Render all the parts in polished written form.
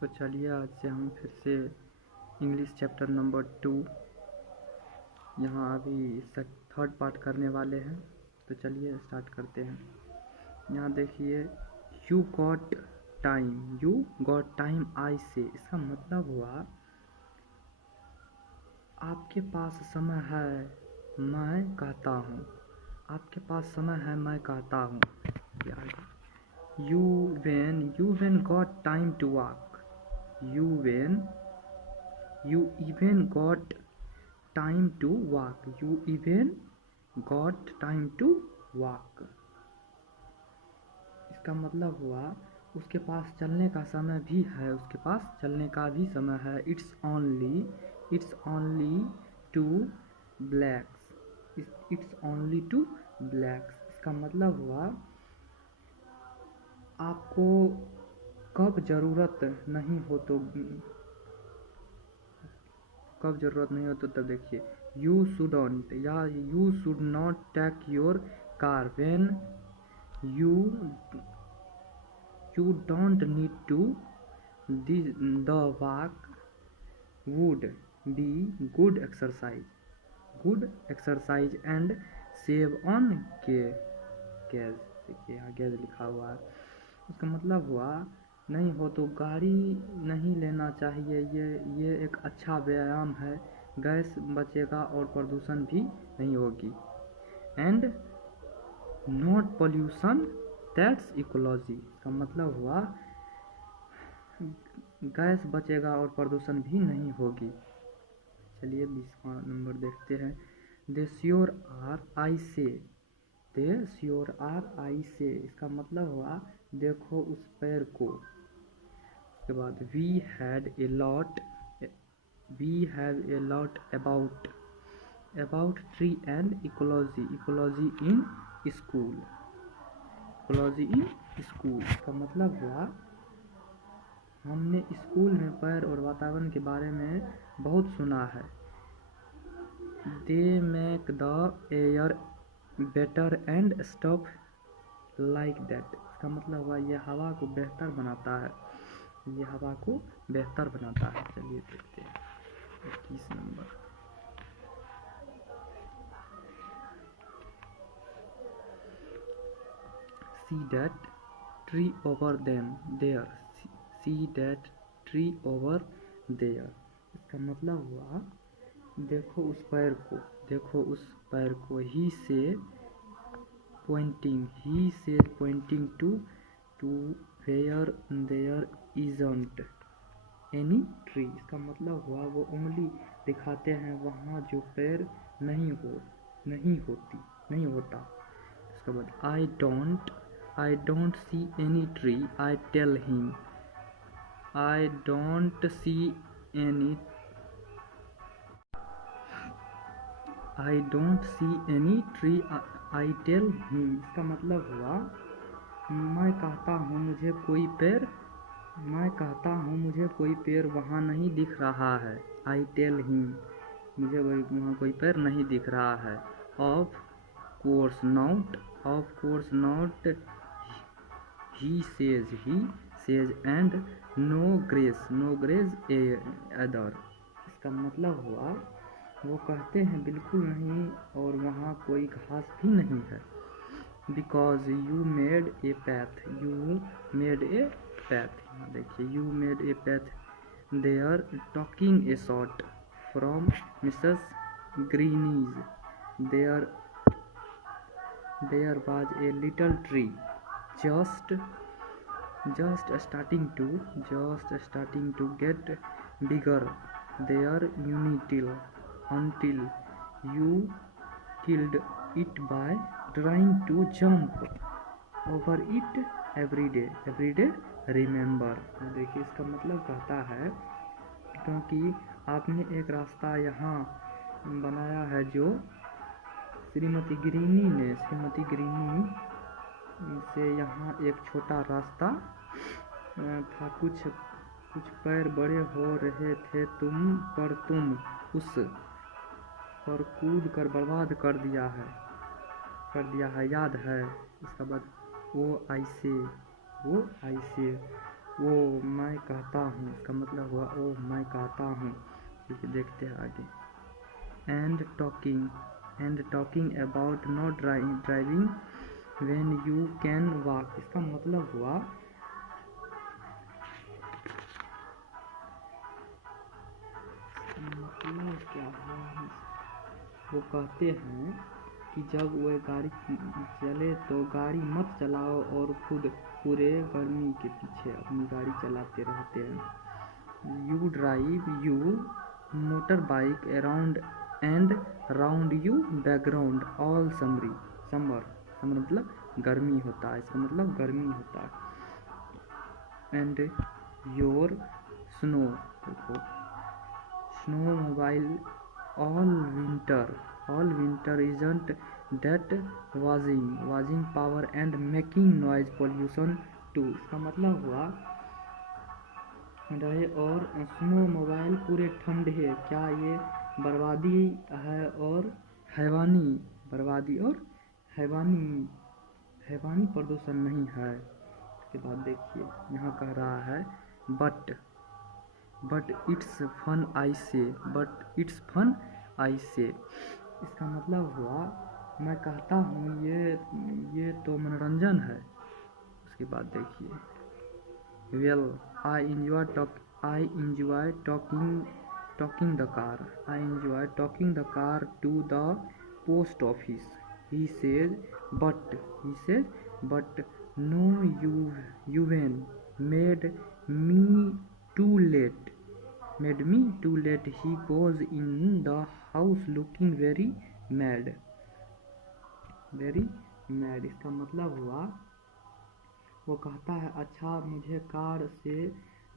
तो चलिए आज से हम फिर से इंग्लिश चैप्टर नंबर 2 यहाँ अभी थर्ड पार्ट करने वाले हैं। तो चलिए स्टार्ट करते हैं। यहाँ देखिए यू गॉट टाइम आई से, इसका मतलब हुआ आपके पास समय है मैं कहता हूँ, आपके पास समय है मैं कहता हूँ। You even got time to walk, you even got time to walk, you even got time to walk। इसका मतलब हुआ उसके पास चलने का समय भी है, उसके पास चलने का भी समय है। इट्स ओनली टू ब्लैक्स, इसका मतलब हुआ आपको कब ज़रूरत नहीं हो तो तब देखिए यू शुडंट या you should not take your car when you don't need to. The walk would be good exercise and save on gas. देखिए यहाँ गैस लिखा हुआ है, उसका मतलब हुआ नहीं हो तो गाड़ी नहीं लेना चाहिए। ये एक अच्छा व्यायाम है, गैस बचेगा और प्रदूषण भी नहीं होगी। And not pollution that's ecology, का मतलब हुआ गैस बचेगा और प्रदूषण भी नहीं होगी। चलिए 20वां नंबर देखते हैं। दे श्योर आर आई से, इसका मतलब हुआ देखो उस पैर को। उसके बाद we have a lot about tree and ecology in school. का मतलब हुआ हमने स्कूल में पेड़ और वातावरण के बारे में बहुत सुना है। They make the air better and stuff like that, इसका मतलब हुआ ये हवा को बेहतर बनाता है, चलिए देखते हैं 21 number. See that tree over there, इसका मतलब हुआ देखो उस पैर को। ही से pointing to where there isn't any tree, इसका मतलब हुआ वो उंगली दिखाते हैं वहाँ जो पेड़ नहीं होता। इसके बाद I don't see any tree, I tell him I don't see any tree, I tell him, इसका मतलब हुआ मैं कहता हूँ मुझे कोई पेड़ वहाँ नहीं दिख रहा है। I tell him, मुझे वहाँ कोई पेड़ नहीं दिख रहा है। Of course not, he says and no grace other, इसका मतलब हुआ वो कहते हैं बिल्कुल नहीं और वहाँ कोई घास भी नहीं है। Because you made a path, देखिए you made a path there, taking a shot from Mrs. Green's, there was a little tree just starting to get bigger there until you killed it by trying to jump over it every day remember। देखिए इसका मतलब कहता है क्योंकि आपने एक रास्ता यहाँ बनाया है जो श्रीमती ग्रीनी से यहाँ एक छोटा रास्ता था, कुछ पैर बड़े हो रहे थे तुम उस पर कूद कर बर्बाद कर दिया है, याद है। इसका बाद वो आई से वो मैं कहता हूँ, इसका मतलब हुआ ओ मैं कहता हूँ। ठीक है, देखते हैं आगे। And talking about not driving when you can walk, इसका मतलब हुआ मतलब क्या है, वो कहते हैं कि जब वह गाड़ी चले तो गाड़ी मत चलाओ और खुद पूरे गर्मी के पीछे अपनी गाड़ी चलाते रहते हैं। You drive you motor bike around and round you background all summer मतलब गर्मी होता है, इसका मतलब गर्मी होता है। एंड योर स्नो, देखो snow mobile all winter isn't that wasting power and making noise pollution too, इसका मतलब हुआ रहे और स्नो मोबाइल पूरे ठंडे है, क्या ये बर्बादी है और हैवानी प्रदूषण नहीं है। इसके बाद देखिए यहाँ कह रहा है बट इट्स फन आई से, इसका मतलब हुआ मैं कहता हूँ ये तो मनोरंजन है। उसके बाद देखिए well I enjoy talking the car to the post office, he says but no you made me too late he goes in the house looking very mad, इसका मतलब हुआ वो कहता है अच्छा मुझे कार से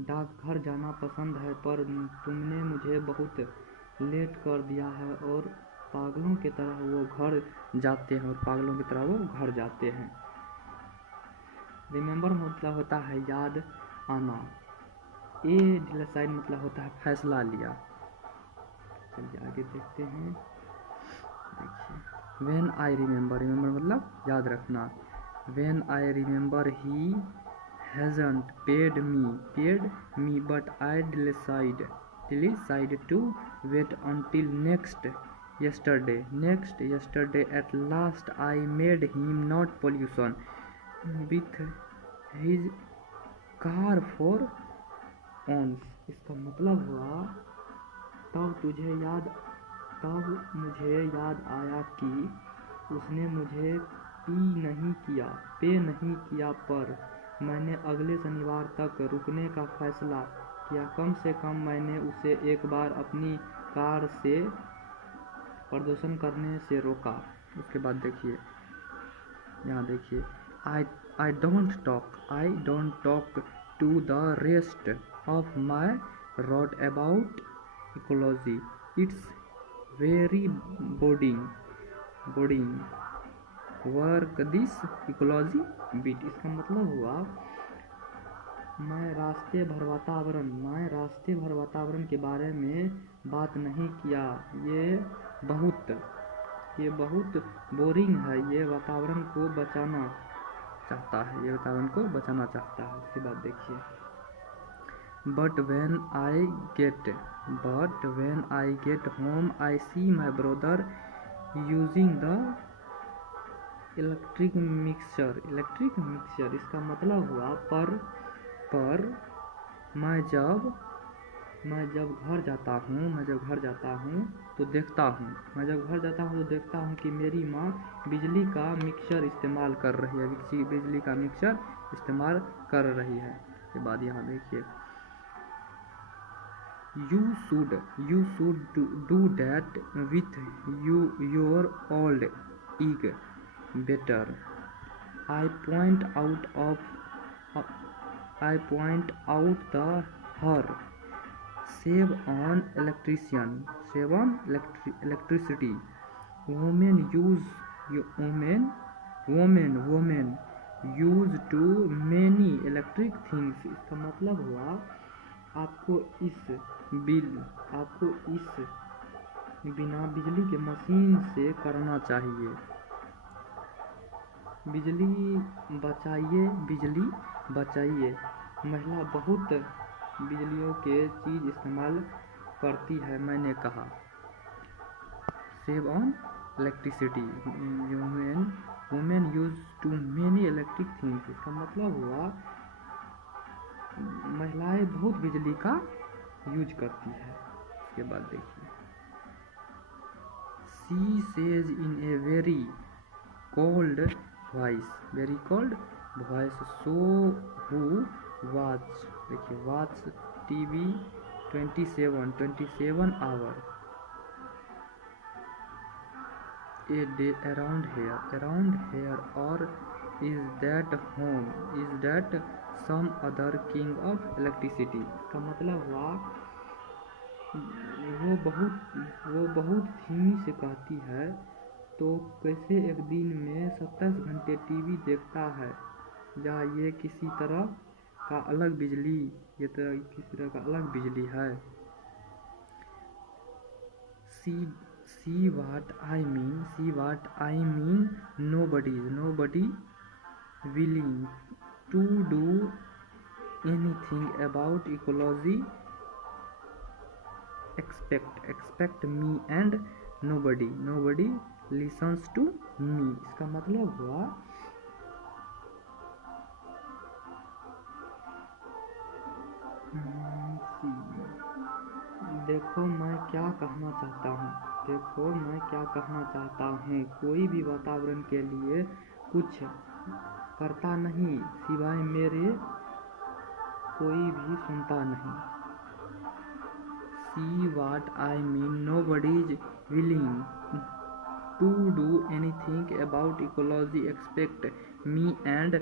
डाकघर जाना पसंद है पर तुमने मुझे बहुत लेट कर दिया है, और पागलों की तरह वो घर जाते हैं। रिमेंबर मतलब होता है याद आना, ए डिसाइड मतलब होता है फैसला लिया। चलिए आगे देखते हैं। देखिए व्हेन आई रिमेंबर मतलब याद रखना। When I remember he hasn't paid me but I decided to wait until next yesterday at last I made him not pollution with his car for once, इसका मतलब हुआ तब मुझे याद आया कि उसने मुझे पे नहीं किया पर मैंने अगले शनिवार तक रुकने का फैसला किया, कम से कम मैंने उसे एक बार अपनी कार से प्रदूषण करने से रोका। उसके बाद देखिए यहाँ देखिए I don't talk to the rest of my road about ecology, it's very boarding work this ecology beat, इसका मतलब हुआ मैं रास्ते भर वातावरण के बारे में बात नहीं किया, ये बहुत बोरिंग है, ये वातावरण को बचाना चाहता है। इसके बाद देखिए but when I get home I see my brother using the electric mixture, इसका मतलब हुआ पर मैं जब घर जाता हूँ तो देखता हूँ कि मेरी माँ बिजली का मिक्सचर इस्तेमाल कर रही है। इसके बाद यहाँ देखिए you should do that with your old egg better, I point out the her save on electricity, women use too many electric things, इसका मतलब हुआ आपको इस बिना बिजली के मशीन से करना चाहिए। बिजली बचाइए महिला बहुत बिजलियों के चीज़ इस्तेमाल करती है, मैंने कहा। Save on electricity, women use too many electric things. इसका मतलब हुआ महिलाएं बहुत बिजली का यूज करती है। इसके बाद देखिए, she says in a very cold voice, so who watch, देखिए watch TV 27 hour a day around here, और is that some other king of electricity. का मतलब हुआ वो बहुत धीमी से कहती है, तो कैसे एक दिन में 27 घंटे टीवी देखता है, या ये किसी तरह का अलग बिजली है। See what I mean, nobody willing to do anything about ecology expect me, and nobody listens to me। इसका मतलब हुआ देखो मैं क्या कहना चाहता हूँ, कोई भी वातावरण के लिए कुछ करता नहीं सिवाय मेरे, कोई भी सुनता नहीं। See what I mean, nobody is willing to do anything about ecology expect me, and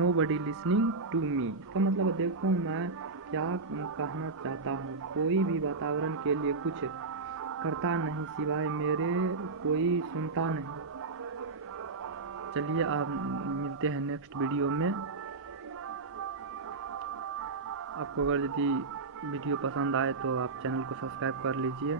nobody listening to me। इसका मतलब देखो मैं क्या कहना चाहता हूँ, कोई भी वातावरण के लिए कुछ करता नहीं सिवाय मेरे, कोई सुनता नहीं। चलिए आप मिलते हैं नेक्स्ट वीडियो में। आपको अगर यदि वीडियो पसंद आए तो आप चैनल को सब्सक्राइब कर लीजिए।